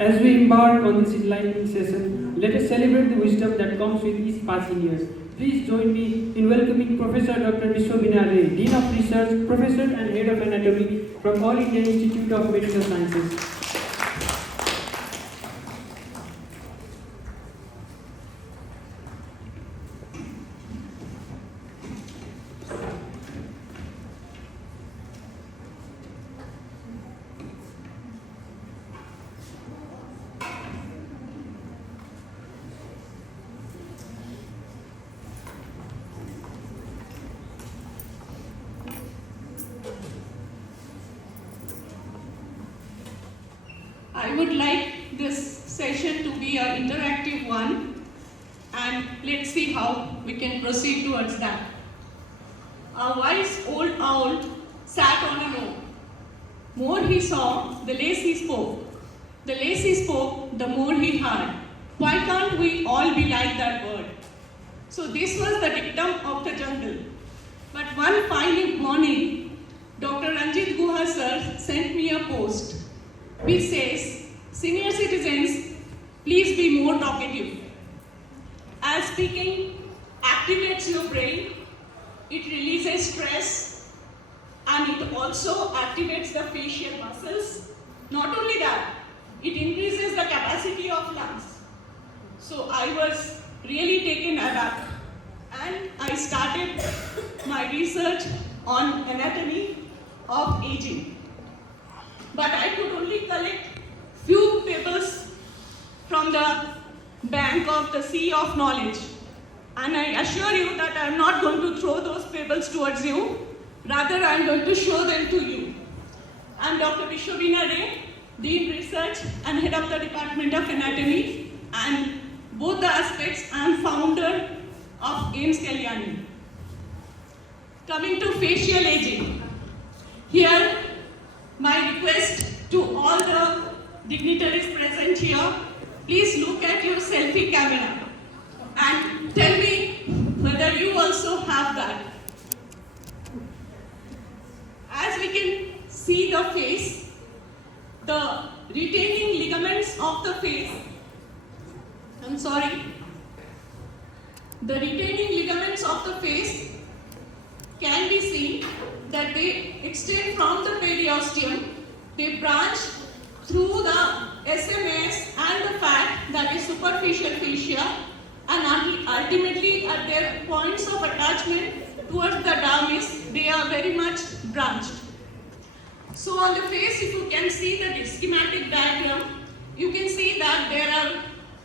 As we embark on this enlightening session, let us celebrate the wisdom that comes with each passing years. Please join me in welcoming Professor Dr. Vishwabina Ray, Dean of Research, Professor and Head of Anatomy from All India Institute of Medical Sciences. I would like this session to be an interactive one, and let's see how we can proceed towards that. A wise old owl sat on an oak. More he saw, the less he spoke. The less he spoke, the more he heard. Why can't we all be like that bird? So this was the dictum of the jungle. But one fine morning, Dr. Ranjit Guha sir sent me a post which says, "Senior citizens, please be more talkative. As speaking activates your brain, it releases stress, and it also activates the facial muscles. Not only that, it increases the capacity of lungs." So I was really taken aback, and I started my research on anatomy of aging. But I could only collect few pebbles from the bank of the sea of knowledge. And I assure you that I am not going to throw those pebbles towards you. Rather, I am going to show them to you. I am Dr. Vishwabina Ray, Dean Research and Head of the Department of Anatomy. And both the aspects, I am founder of AIIMS Kalyani. Coming to facial aging. Here, my request to all the dignitaries present here, please look at your selfie camera and tell me whether you also have that. As we can see the face, the retaining ligaments of the face, the retaining ligaments of the face can be seen that they extend from the periosteum, they branch through the SMS and the fat, that is superficial fascia, and ultimately at their points of attachment towards the dermis, they are very much branched. So on the face, if you can see the schematic diagram, you can see that there are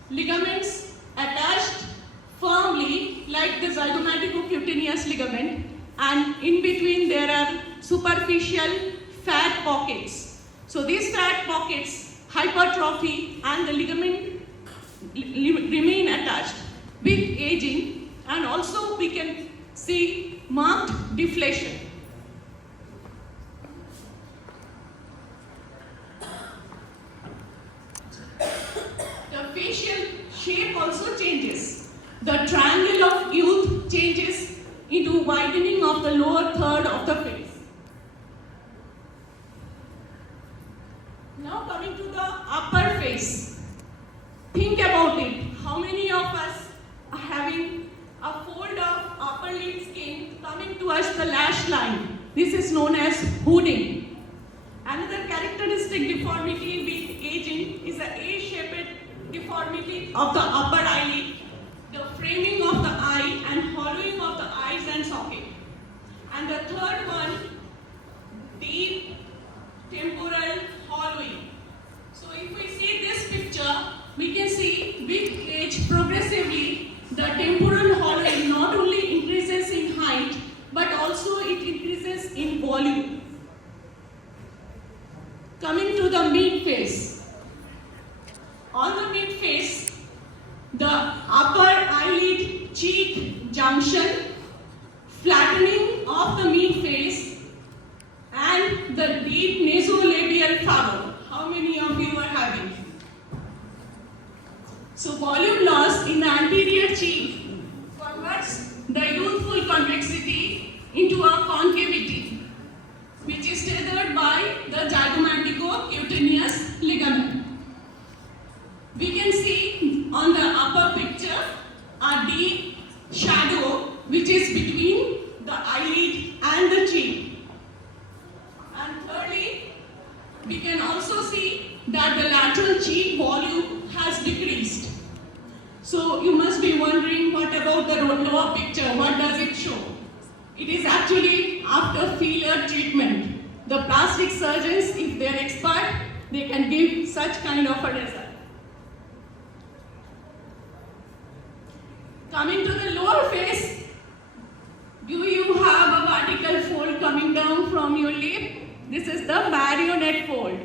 ligaments attached firmly like the zygomaticocutaneous ligament, and in between there are superficial fat pockets. So these fat pockets hypertrophy and the ligament remain attached with aging, and also we can see marked deflation. The facial shape also changes. The triangle of youth changes into widening of the lower third of the face. Now coming to the upper face. Think about it. How many of us are having a fold of upper lip skin coming towards the lash line? This is known as hooding. Another characteristic deformity with aging is the A-shaped deformity of the upper eyelid, the framing of the eye and hollowing of the eyes and socket. And the third one, deep temporal hollowing. So if we see this picture, we can see with age progressively the temporal hollowing not only increases in height but also it increases in volume. Coming to the mid face. On the mid face, the upper eyelid cheek junction, flattening of the mid face, and the deep nasolabial furrow. How many of you are having? So volume loss in the anterior cheek converts the youthful convexity into a concavity, which is tethered by the zygomaticocutaneous ligament. see on the upper picture a deep shadow which is between the eyelid and the cheek. And thirdly, we can also see that the lateral cheek volume has decreased. So you must be wondering, what about the lower picture? What does it show? It is actually after filler treatment. The plastic surgeons, if they are expert, they can give such kind of a result. Coming to the lower face, do you have a vertical fold coming down from your lip? This is the marionette fold.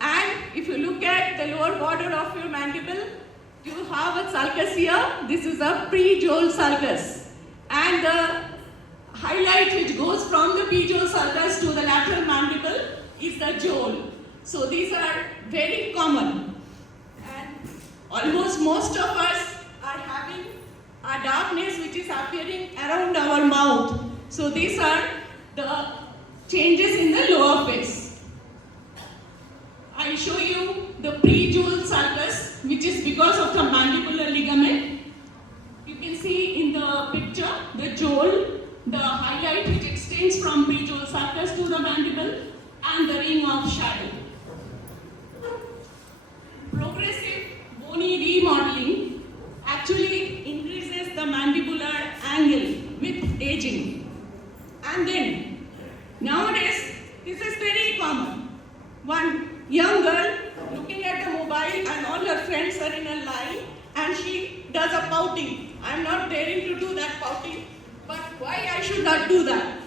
And if you look at the lower border of your mandible, you have a sulcus here. This is a prejoal sulcus. And the highlight which goes from the prejoal sulcus to the lateral mandible is the jowl. So these are very common. And almost most of us are having a darkness which is appearing around our mouth. So these are the changes in the lower face. I show you the prejoal sulcus, which is because of the mandibular ligament. You can see in the picture the jowl, the highlight which extends from prejoal sulcus to the mandible, and the ring of shadow. Progressive bony remodeling actually increases the mandibular angle with aging. And then, nowadays, this is very common. One young girl looking at the mobile and all her friends are in a line and she does a pouting. I am not daring to do that pouting, but why I should not do that?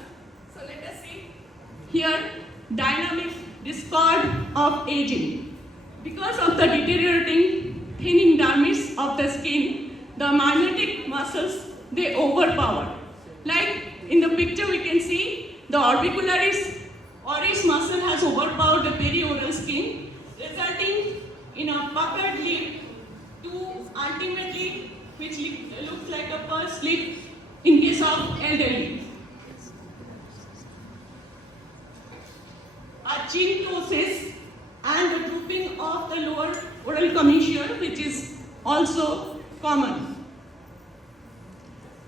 So let us see here, dynamic discord of aging. Because of the deteriorating thinning dermis of the skin, the magnetic muscles, they overpower. Like in the picture we can see the orbicularis oris muscle has overpowered the perioral skin, resulting in a puckered lip to ultimately, which looks like a pursed lip in case of elderly. A chin ptosis and the drooping of the lower oral commissure, which is also common.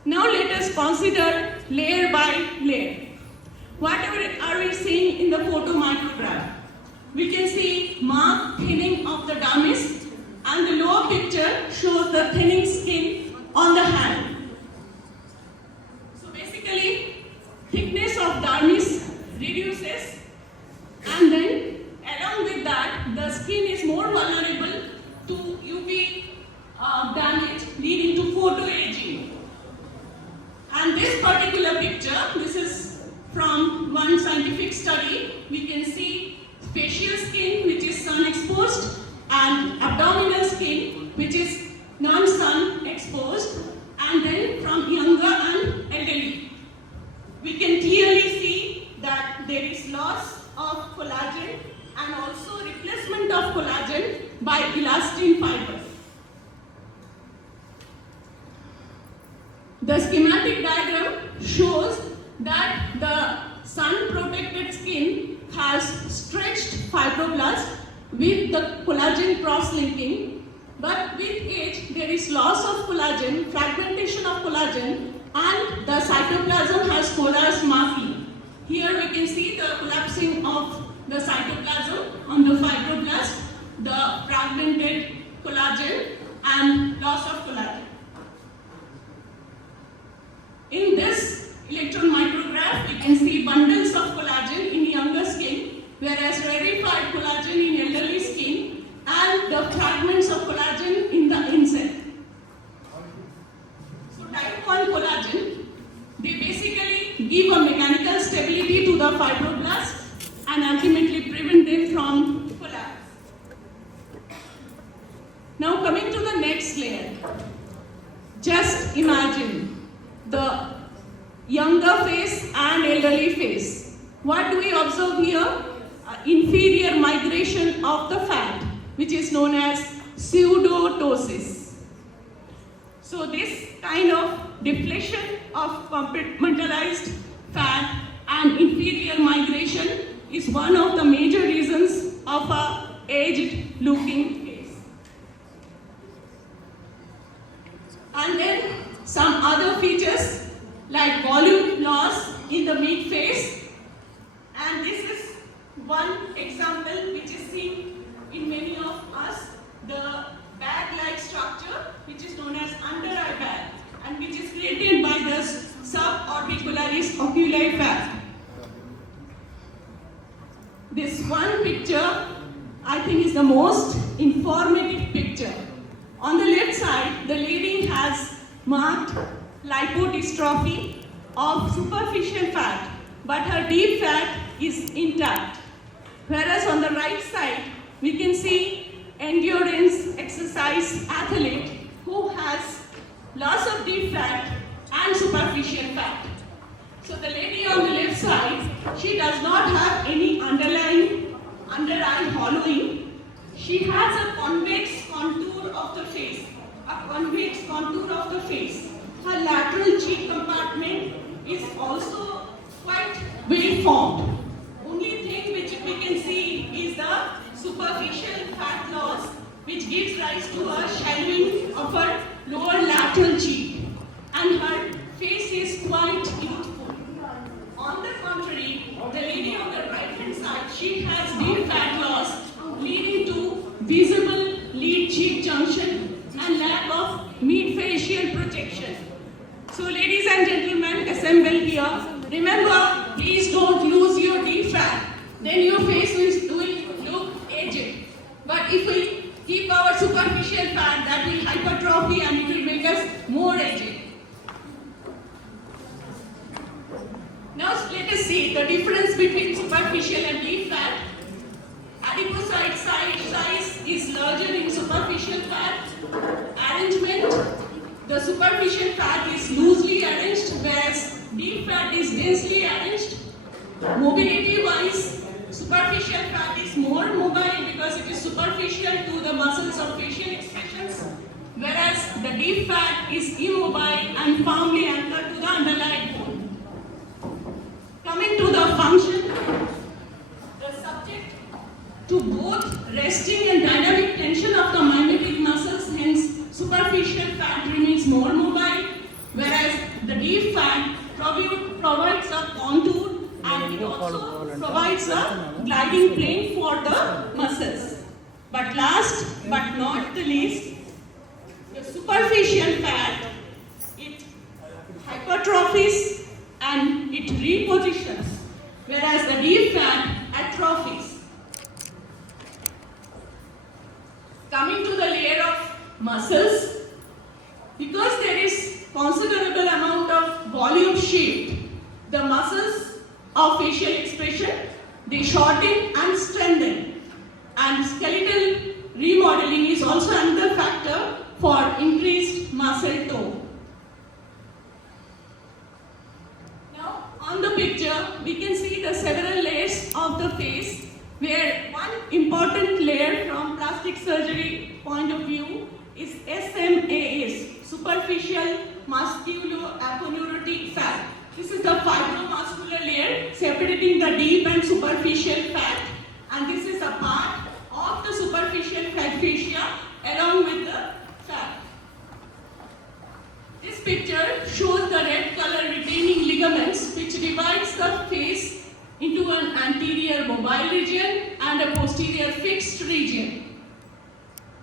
Now let us consider layer by layer. What are we seeing in the photomicrograph? We can see marked thinning of the dermis, and the lower picture shows the thinning skin on the hand. So basically, thickness of dermis reduces, and then along with that, the skin is more vulnerable to UV damage, leading to photoaging. And this particular picture, this is from one scientific study. We can see facial skin which is sun exposed and abdominal skin which is non-sun exposed, and then from younger and elderly. We can clearly see that there is loss of collagen and also replacement of collagen by elastin fibers. The schematic diagram shows that the sun-protected skin has stretched fibroblasts with the collagen cross-linking, but with age there is loss of collagen, fragmentation of collagen, and the cytoplasm has collapsed markedly. Here we can see the collapsing of the cytoplasm on the fibroblast, the fragmented collagen, and loss of collagen. In this electron micrograph, we can see bundles of collagen in younger skin, whereas rarefied collagen in elderly skin, and the fragments of collagen in the insect. So type 1 collagen, they basically give a mechanical stability to the fibroblast and ultimately prevent them from collapse. Now coming to the next layer, just imagine the younger face and elderly face. What do we observe here? Inferior migration of the fat, which is known as pseudotosis. So this kind of deflation of compartmentalized fat and inferior migration is one of the major reasons of a aged looking face. And then some other features like volume loss in the mid face. And this is one example which is seen in many of us, the bag-like structure which is known as under-eye bag and which is created by the suborbicularis oculi fat. This one picture I think is the most informative picture. On the left side, the lady has marked lipodystrophy of superficial fat, but her deep fat is intact. Whereas on the right side, we can see endurance exercise athlete who has loss of deep fat and superficial fat. So the lady on the left side, she does not have any underlying under-eye hollowing. She has a convex contour of the face. Her lateral cheek compartment is also quite well formed. Only thing which we can see is the superficial fat loss, which gives rise to a shallowing of her lower lateral cheek, and her face is quite youthful. On the contrary, the lady on the right hand side, she has deep fat loss leading to visible lid cheek junction and lack of mid-facial protection. So ladies and gentlemen assembled here, remember, please don't lose your deep fat. Then your face will look aged. But if we keep our superficial fat, that will hypertrophy and it will make us more aged. Now let us see the difference between superficial and deep fat. Adipocyte size is larger in superficial fat. Arrangement, the superficial fat is loosely arranged, whereas deep fat is densely arranged. Mobility wise, superficial fat is more mobile because it is superficial to the muscles of facial expressions, whereas the deep fat is immobile and firmly anchored to the underlying bone. Coming to the function, the subject to both resting and dynamic tension of the mimetic muscles, hence superficial fat remains more mobile, whereas the deep fat provides a contour and it also provides a gliding plane for the muscles. But last but not the least, the superficial fat, it hypertrophies and it repositions, whereas the deep fat atrophies. Coming to the layer of muscles, because there is considerable amount of volume shift, the muscles of facial expression, they shorten and strengthen, and skeletal remodeling is also another factor for increased muscle tone. Now on the picture we can see the several layers of the face, where one important layer from plastic surgery point of view is SMAS, superficial musculoaponeurotic fat. This is the fibromuscular layer separating the deep and superficial fat, and this is a part of the superficial fat fascia along with the fat. This picture shows the red color retaining ligaments which divides the face into an anterior mobile region and a posterior fixed region.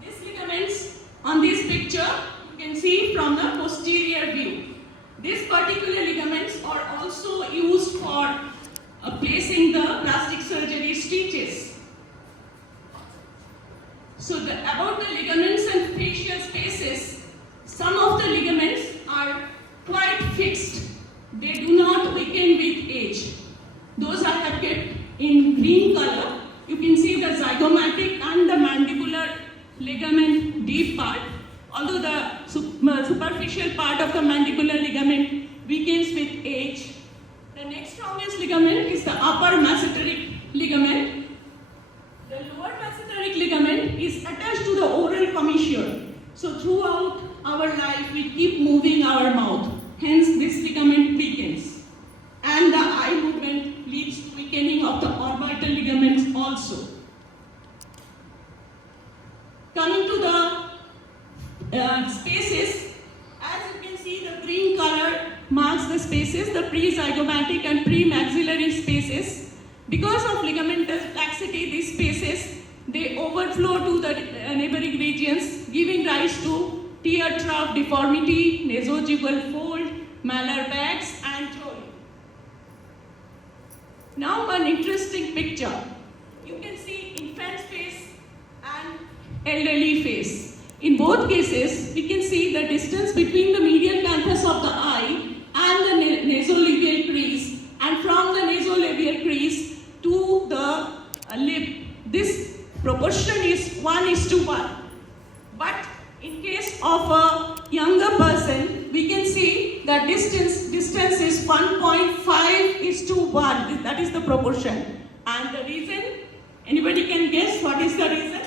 These ligaments on this picture you can see from the posterior view. These particular ligaments are also used for placing the plastic surgery stitches. So about the ligaments and facial spaces, some of the ligaments are quite fixed. They do not weaken with age. Those I have kept in green color. You can see the zygomatic and the mandibular ligament deep part. Although the superficial part of the mandibular ligament weakens with age. The next strongest ligament is the upper masseteric ligament. The lower masseteric ligament is attached to the oral commissure. So throughout our life we keep moving our mouth. Hence this ligament weakens. And the eye movement leads to weakening of the orbital ligaments also. Coming to the spaces, green color marks the spaces, the pre-zygomatic and pre-maxillary spaces. Because of ligamentous laxity, these spaces, they overflow to the neighboring regions, giving rise to tear trough deformity, nasojugal fold, malar bags, and jolly. Now one interesting picture. You can see infant face and elderly face. In both cases, we can see the distance between the medial canthus of the eye and the nasolabial crease, and from the nasolabial crease to the lip. This proportion is 1:1. But in case of a younger person, we can see that distance is 1.5:1. That is the proportion. And the reason, anybody can guess what is the reason?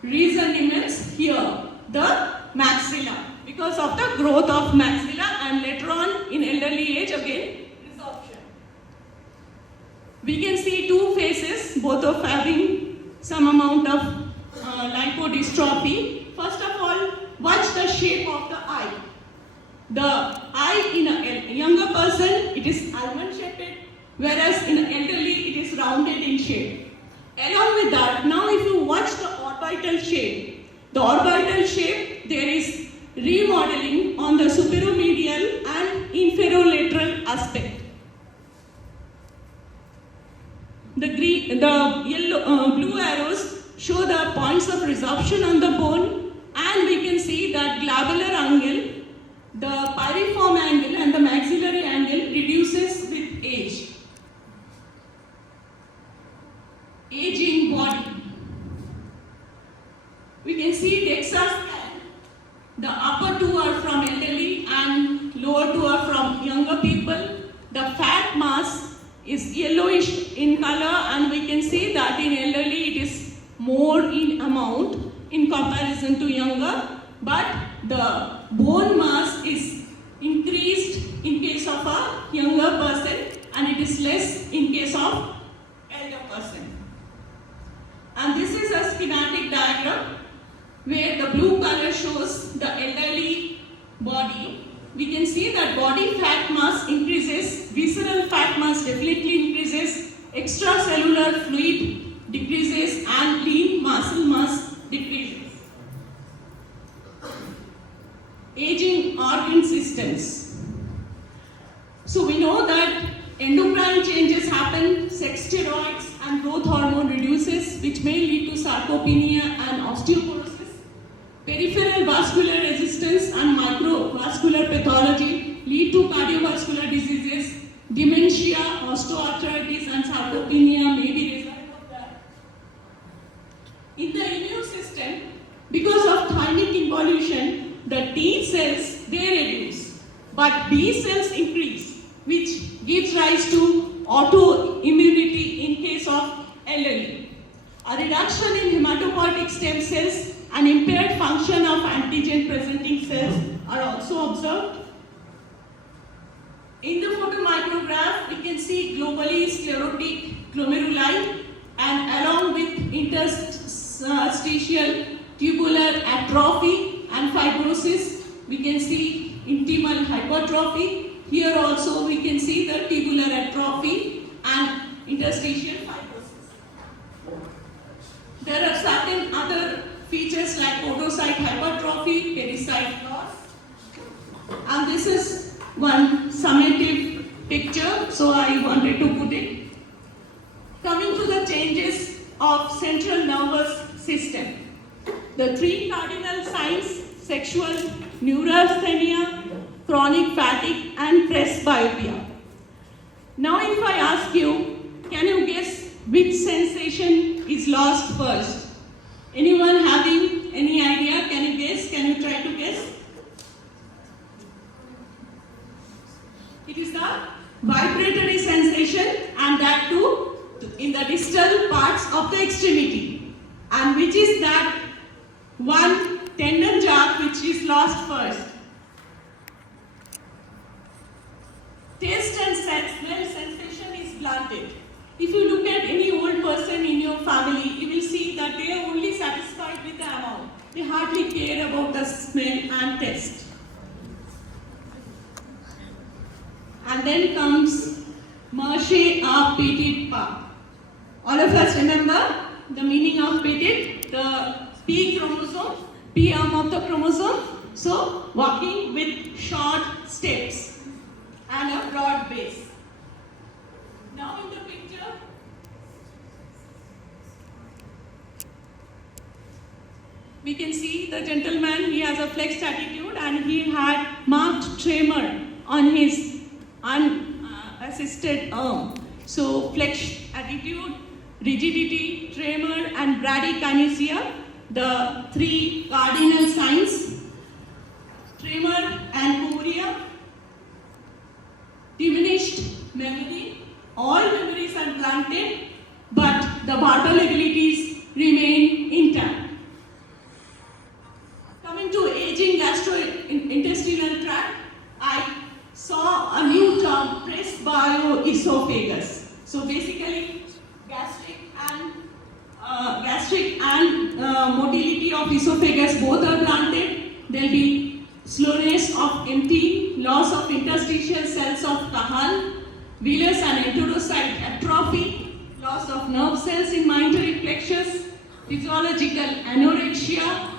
Reason remains here, the maxilla. Because of the growth of maxilla, and later on in elderly age again, resorption. We can see two faces, both of having some amount of lipodystrophy. First of all, watch the shape of the eye. The eye in a younger person, it is almond shaped, whereas in an elderly, it is rounded in shape. Along with that, now if you watch the orbital shape, there is remodeling on the superomedial and inferolateral aspect. The blue arrows show the points of resorption on the bone, and we can see that glabular angle, the piriform angle and the maxillary angle reduces with age. Aging body. We can see DEXA scan. The upper two are from elderly and lower two are from younger people. The fat mass is yellowish in color, and we can see that in elderly it is more in amount in comparison to younger, but the bone mass is increased in case of a younger person and it is less in case of elder person. And this is a schematic diagram where the blue color shows the elderly body. We can see that body fat mass increases, visceral fat mass definitely increases, extracellular fluid decreases, and lean muscle mass decreases. Aging organ systems. So we know that endocrine changes happen, sex steroids and growth hormone reduces, which may lead to sarcopenia and osteoporosis. Peripheral vascular resistance and microvascular pathology lead to cardiovascular diseases. Dementia, osteoarthritis and sarcopenia may be result of that. In the immune system, because of thymic involution, the T cells, they reduce, but B cells increase, which gives rise to autoimmunity in case of elderly. A reduction in hematopoietic stem cells and impaired function of antigen-presenting cells are also observed. In the photomicrograph, we can see globally sclerotic glomeruli, and along with interstitial tubular atrophy and fibrosis, we can see intimal hypertrophy. Here also we can see the tubular atrophy and interstitial fibrosis. There are certain other features like podocyte hypertrophy, pericyte loss. And this is one summative picture, so I wanted to put it. Coming to the changes of central nervous system. The three cardinal signs: sexual neurasthenia, chronic fatigue and presbyopia. Now if I ask you, can you guess which sensation is lost first? Anyone having any idea? Can you guess? Can you try to guess? It is the vibratory sensation, and that too in the distal parts of the extremity. And which is that one tendon jaw which is lost first? Taste and smell sensation is blunted. If you look at any old person in your family, you will see that they are only satisfied with the amount. They hardly care about the smell and taste. and then comes marcher à petit pas. All of us remember the meaning of petit, the P chromosome, P arm of the chromosome. So walking with short steps and a broad base. Now in the picture, we can see the gentleman, he has a flexed attitude and he had marked tremor on his unassisted arm. So flexed attitude, rigidity, tremor and bradykinesia, the three cardinal signs. Tremor and chorea, diminished memory, all memories are blunted, but the verbal abilities remain intact. Coming to aging gastrointestinal tract, I saw a new term, presbyoesophagus. So basically, gastric and motility of esophagus both are blunted. There will be slowness of emptying, loss of interstitial cells of Cajal, villus and enterocyte atrophy, loss of nerve cells in mesenteric plexus, physiological anorexia,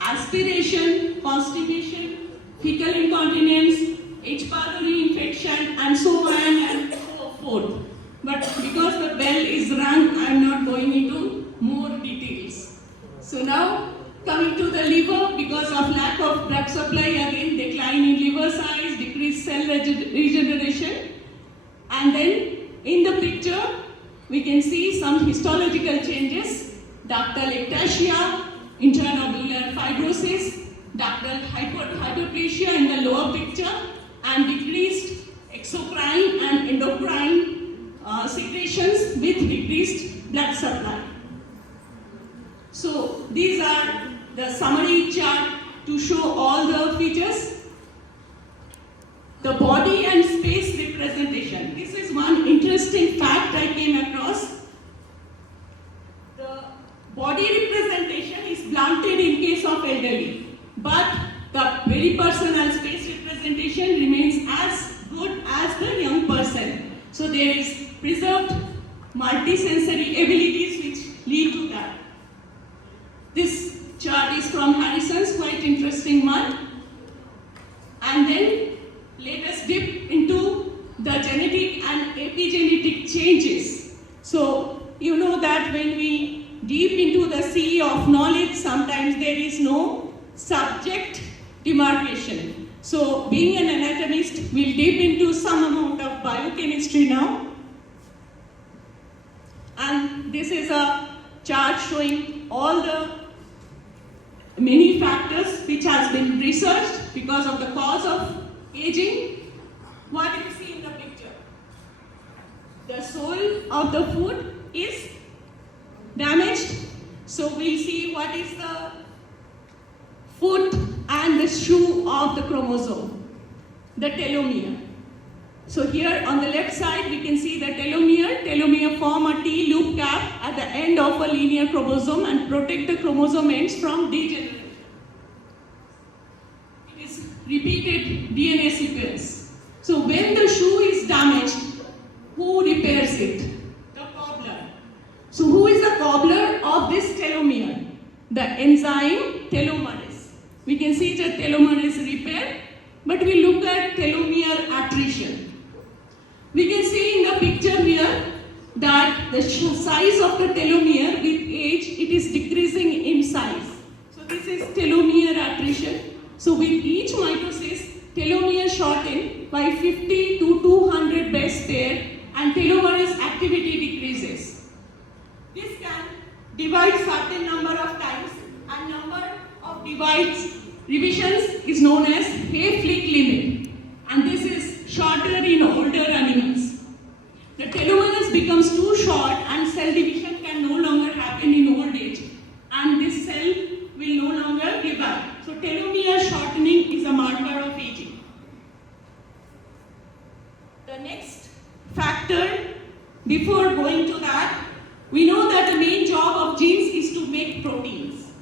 aspiration, constipation, fecal incontinence, H. pylori infection, and so on and so forth. But because the bell is rung, I am not going into more details. So now, coming to the liver, because of lack of blood supply, again decline in liver size, decreased cell regeneration. And then in the picture, we can see some histological changes, ductal ectasia, intranodular fibrosis, ductal hyperplasia in the lower picture, and decreased exocrine and endocrine secretions with decreased blood supply. So these are the summary chart to show all the features. The body and space representation. This is one interesting fact I came across. The body representation is blunted in case of elderly, but the very personal space representation remains as good as the young person. So there is preserved multisensory abilities which lead to that. This chart is from Harrison's, quite interesting one. And then let us dip into the genetic and epigenetic changes. So you know that when we deep into the sea of knowledge, sometimes there is no subject demarcation. So being an anatomist, we'll deep into some amount of biochemistry now. And this is a chart showing all the many factors which has been researched because of the cause of aging. What do you see in the picture? The sole of the foot is damaged. So we'll see what is the foot and the shoe of the chromosome, the telomere. So here on the left side we can see the telomere. Telomere form a T-loop cap at the end of a linear chromosome and protect the chromosome ends from degeneration. It is repeated DNA sequence. So when the shoe is damaged, who repairs it? The cobbler. So who is the cobbler of this telomere? The enzyme telomerase. We can see that telomerase repair, but we look at telomere attrition. We can see in the picture here that the size of the telomere with age, it is decreasing in size. So this is telomere attrition. So with each mitosis, telomere shorten by 50 to 200 base pair and telomerase activity decreases. This can divide certain number of times and number of revisions is known as Hayflick limit, and this is shorter in older animals. The telomerase becomes too short and cell division can no longer happen in old age, and this cell will no longer divide. So telomere shortening is a marker of aging. The next factor, before going to that, we know that the main job of genes is to make proteins.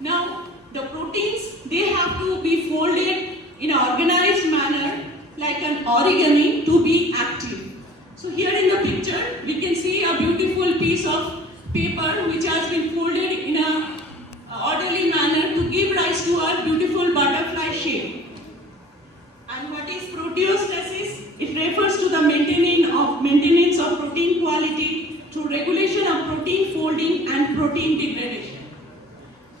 Now, the proteins, they have to be folded in an organized manner like an origami to be active. So here in the picture, we can see a beautiful piece of paper which has been folded in a orderly manner to give rise to a beautiful butterfly shape. And what is proteostasis? It refers to the maintenance of protein quality through regulation of protein folding and protein degradation.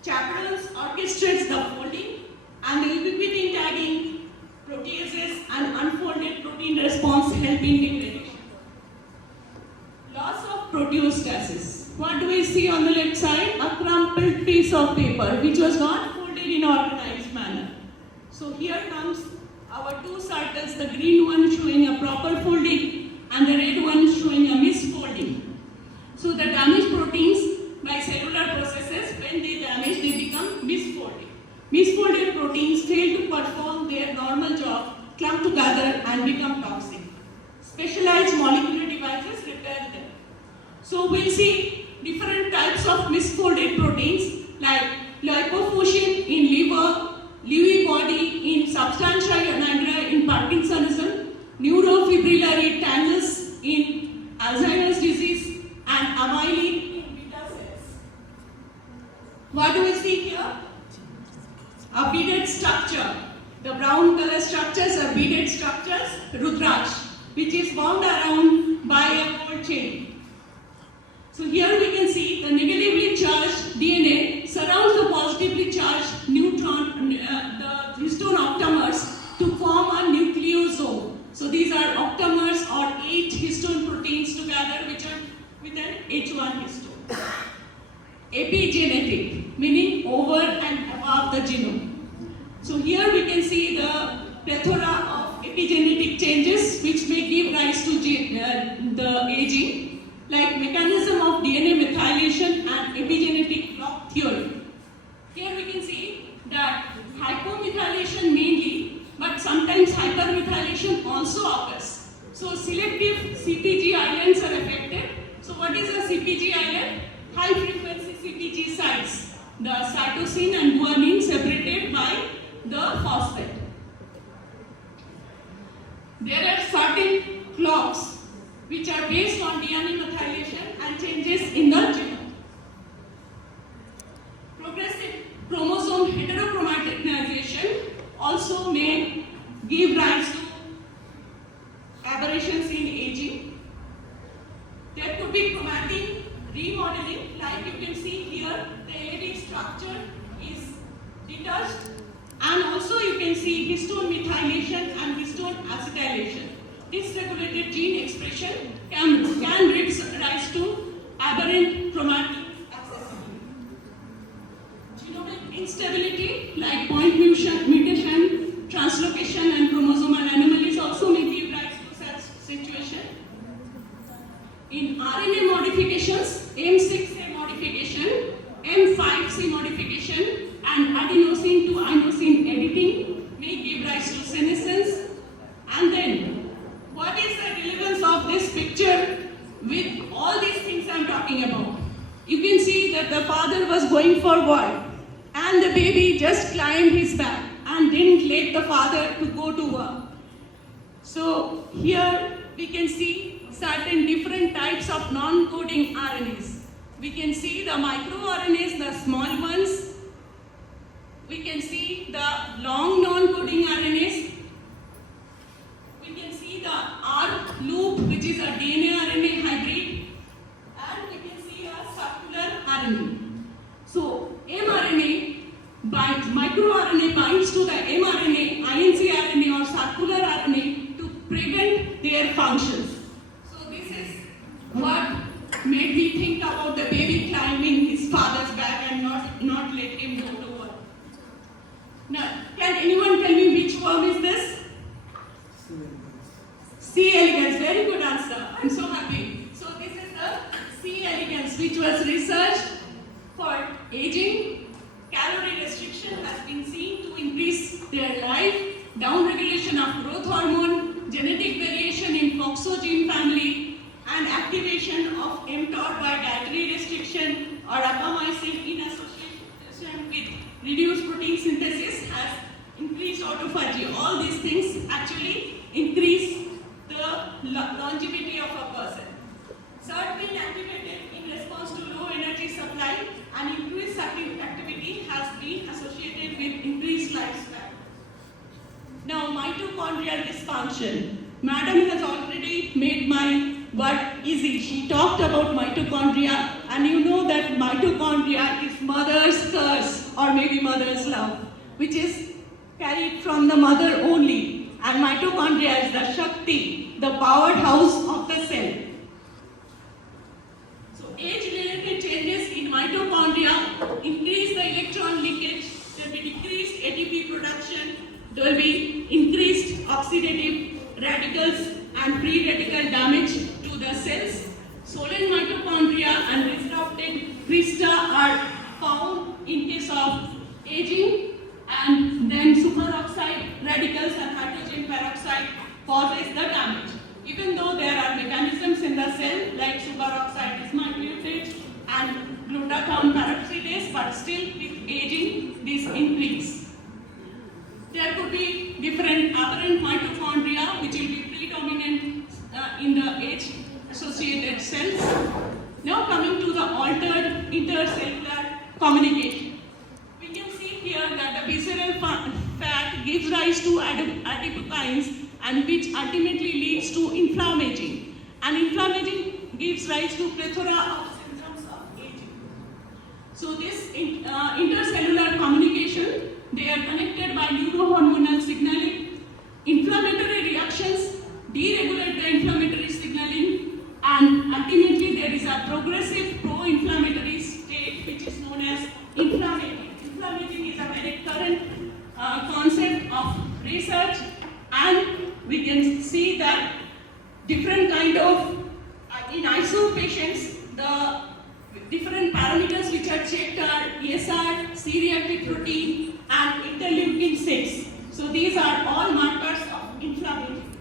Chaperones orchestrates the folding and the ubiquitin tagging proteases and unfolded protein response help in degradation. Loss of proteostasis. What do we see on the left side? A crumpled piece of paper which was not folded in organized manner. So here comes our two circles, the green one showing a proper folding and the red one showing a misfolding. So the damaged proteins by cellular processes, when they damage, they become misfolded. Misfolded proteins fail to perform their normal job, clump together and become toxic. Specialized molecular devices repair them. So we'll see different types of misfolded proteins like lipofuscin in liver, Lewy body in substantia nigra in Parkinsonism, neurofibrillary tangles in Alzheimer's disease, and amyloid in beta cells. What do we see here? A beaded structure. The brown color structures are beaded structures, Rudraksh, which is wound around by a gold chain. So here we can see the negatively charged DNA surrounds the positively charged neutron, the histone octamers to form a nucleosome. So these are octamers or 8 histone proteins together which are with an H1 histone. Epigenetic, meaning over and above the genome. So here we can see the plethora of epigenetic changes which may give rise to the aging, like mechanism of DNA methylation and epigenetic clock theory. Here we can see that hypomethylation mainly, but sometimes hypermethylation also occurs. So selective CpG islands are affected. So what is a CpG island? High frequency CpG sites, the cytosine and guanine separated by the phosphate. There are certain clocks which are based on DNA methylation and changes in the genome. Progressive chromosome heterochromatization also may give rise to aberrations in aging. There could be chromatin remodeling, like you can see here, the elliptic structure is detached, and also you can see histone methylation and histone acetylation. Dysregulated gene expression can give rise to aberrant chromatin accessibility. Genomic instability, like point mutation, translocation, and chromosomal anomalies also may give rise to such situation. In RNA modifications, M6A modification, M5C modification, and adenosine to inosine editing may give rise to senescence. And then, what is the relevance of this picture with all these things I am talking about? You can see that the father was going for work and the baby just climbed his back and didn't let the father to go to work. So here we can see certain different types of non-coding RNAs. We can see the microRNAs, the small ones. We can see the long non-coding RNAs. We can see the ARC loop, which is a DNA RNA hybrid. And we can see a circular RNA. So mRNA binds, microRNA binds to the mRNA, INC RNA or circular RNA to prevent their functions. So this is what made me think about the baby climbing his father's back and not let him go to work. Now, can anyone tell me which worm is this? C. elegans, very good answer. I'm so happy. So this is the C. elegans, which was researched for aging. Calorie restriction has been seen to increase their life. Downregulation of growth hormone, genetic variation in FOXO gene family, and activation of mTOR by dietary restriction or rapamycin in association with reduced protein synthesis has increased autophagy. All these things actually mitochondrial dysfunction. Madam has already made my work easy. She talked about mitochondria, and you know that mitochondria is mother's curse or maybe mother's love, which is carried from the mother only. And mitochondria is the Shakti, the powerhouse of the cell. So age-related changes in mitochondria increase the electron leakage, there will be decreased ATP production, there will be increased oxidative radicals and free radical damage to the cells. Swollen mitochondria and disrupted crista are found in case of aging, and then superoxide radicals and hydrogen peroxide causes the damage. Even though there are mechanisms in the cell like superoxide dismutase and glutathione peroxidase, but still with aging this increase. There could be different aberrant mitochondria which will be predominant in the age-associated cells. Now coming to the altered intercellular communication. We can see here that the visceral fat gives rise to adipokines, and which ultimately leads to inflammation. And inflammation gives rise to plethora of symptoms of aging. So this intercellular communication, they are connected by neurohormonal signaling. Inflammatory reactions deregulate the inflammatory signaling, and ultimately there is a progressive pro-inflammatory state which is known as inflammation. Inflammation is a very current concept of research, and we can see that different kind of, in ISO patients, the different parameters which are checked are ESR, C-reactive protein, and interleukin 6. So these are all markers of inflammation.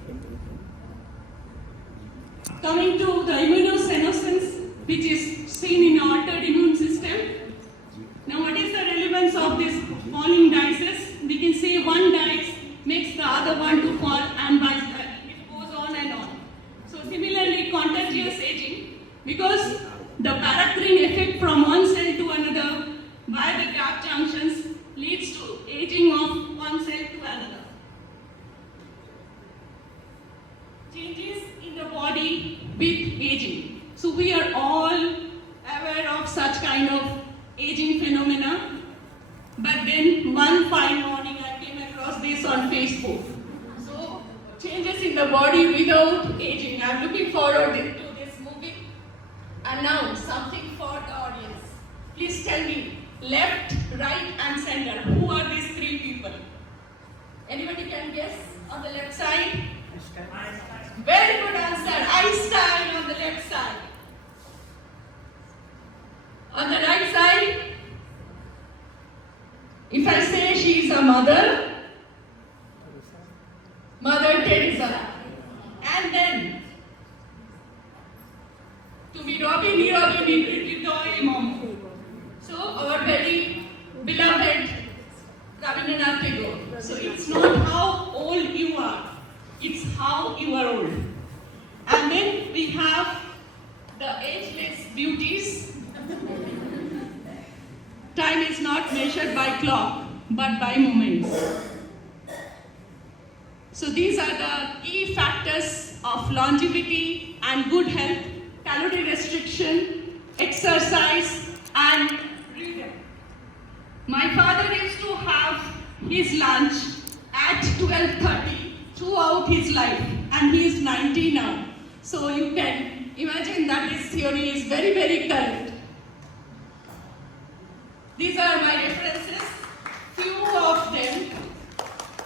Coming to the immunosenescence, which is seen in altered immune system. Now what is the relevance of this falling dices? We can say one dice makes the other one to fall, and vice versa. It goes on and on. So similarly, contagious aging, because the paracrine effect from one cell to another via the gap junctions leads to aging of one cell to another. Changes in the body with aging. So we are all aware of such kind of aging phenomena. But then one fine morning I came across this on Facebook. So changes in the body without aging. I'm looking forward to this movie. And now something for the audience. Please tell me, left, right and center, who are these three people? Anybody can guess? On the left side? Very good answer. Einstein on the left side. On the right side, if I say she is a mother, Mother Teresa. And then, to be Robin Mom. So our very beloved Rabindranath Tagore. So it's not how old you are, it's how you are old. And then we have the ageless beauties. Time is not measured by clock, but by moments. So these are the key factors of longevity and good health: calorie restriction, exercise, and freedom. My father used to have his lunch at 12:30 throughout his life, and he is 90 now. So you can imagine that this theory is very, very correct. These are my references, few of them,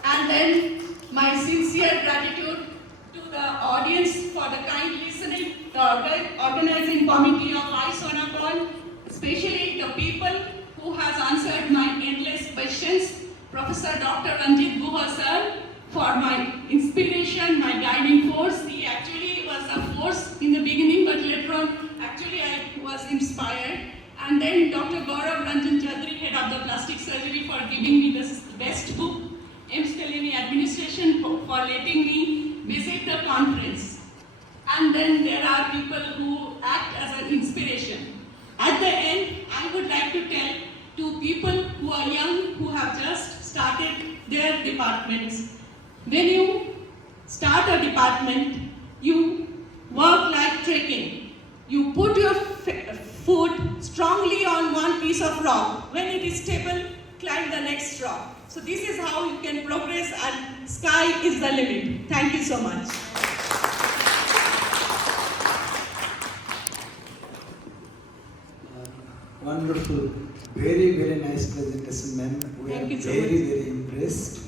and then my sincere gratitude to the audience for the kind listening, the organizing committee of iSonacon, especially the people who has answered my endless questions, Professor Dr. Ranjit Guha sir, for my inspiration, my guiding force. He actually was a force in the beginning, but later on, actually I was inspired. And then Dr. Gaurav Ranjan Chaudhary, head of the plastic surgery, for giving me this best book, AIIMS Kalyan administration for letting me visit the conference. And then there are people who act as an inspiration. At the end, I would like to tell to people who are young, who have just started their departments. When you start a department, you work like trekking. You put your foot strongly on one piece of rock. When it is stable, climb the next rock. So this is how you can progress, and sky is the limit. Thank you so much. Wonderful. Very, very nice presentation, ma'am. We Thank are you so very, much. very impressed.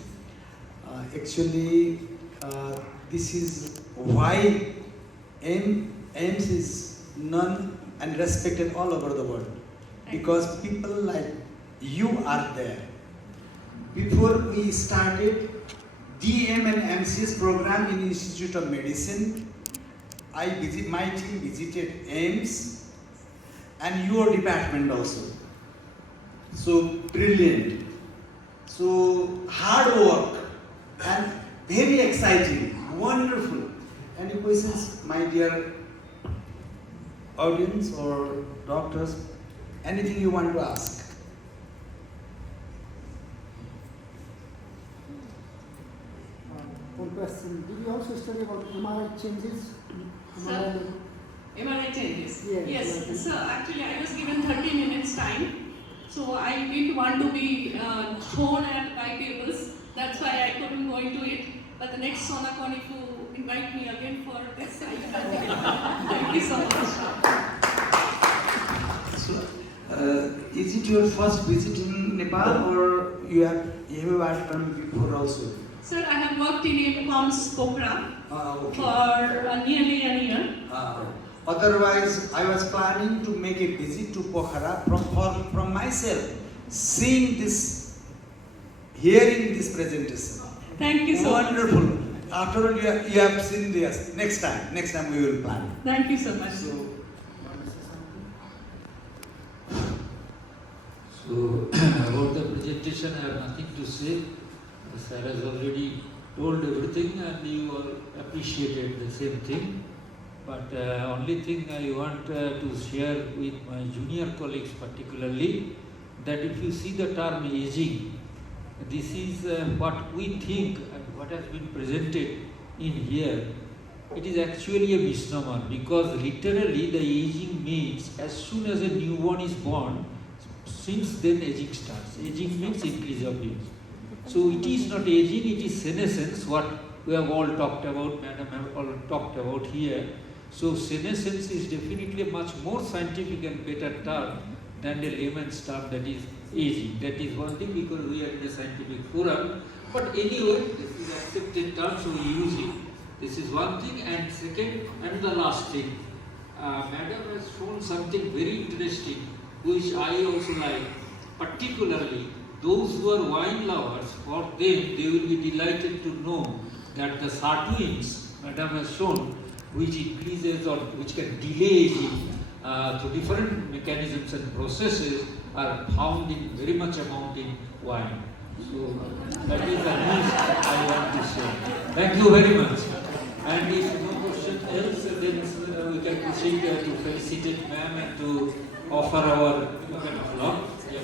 Actually, this is why AIMS is known and respected all over the world. Because people like you are there. Before we started DM and MCS program in Institute of Medicine, my team visited AIMS and your department also. So brilliant, so hard work and very exciting, wonderful. Any questions, my dear audience or doctors? Anything you want to ask? One question. Did you also study about MRI changes? Sir? MRI changes? Yes. Yes. So actually I was given 30 minutes time. So I didn't want to be shown at my tables. That's why I couldn't go into it. But the next Sonacon, if you invite me again for this, I will continue. Thank you so much. So, is it your first visit in Nepal or you have ever come before also? Sir, I have worked in AIMS Pokhara Okay. for nearly a year. Otherwise, I was planning to make a visit to Pokhara from myself, seeing this, hearing this presentation. Thank you so much. Wonderful. After all, you have seen this. Next time we will plan. Thank you so much. So, about the presentation, I have nothing to say. The sir has already told everything and you all appreciated the same thing. But only thing I want to share with my junior colleagues particularly, that if you see the term aging, this is what we think and what has been presented in here. It is actually a misnomer, because literally the aging means as soon as a newborn is born, since then aging starts. Aging means increase of age. So it is not aging, it is senescence, what we have all talked about, madam have all talked about here. So senescence is definitely a much more scientific and better term than the layman's term that is aging. That is one thing, because we are in a scientific forum. But anyway, this is accepted term, so we use it. This is one thing. And second, and the last thing, madam has shown something very interesting, which I also like, particularly those who are wine lovers. For them, they will be delighted to know that the sirtuins, madam has shown, which increases or which can delay aging through different mechanisms and processes, are found in very much amount in wine. So that is the news I want to share. Thank you very much. And if no question else, then we can proceed to felicitate ma'am and to offer our token of love. Yeah.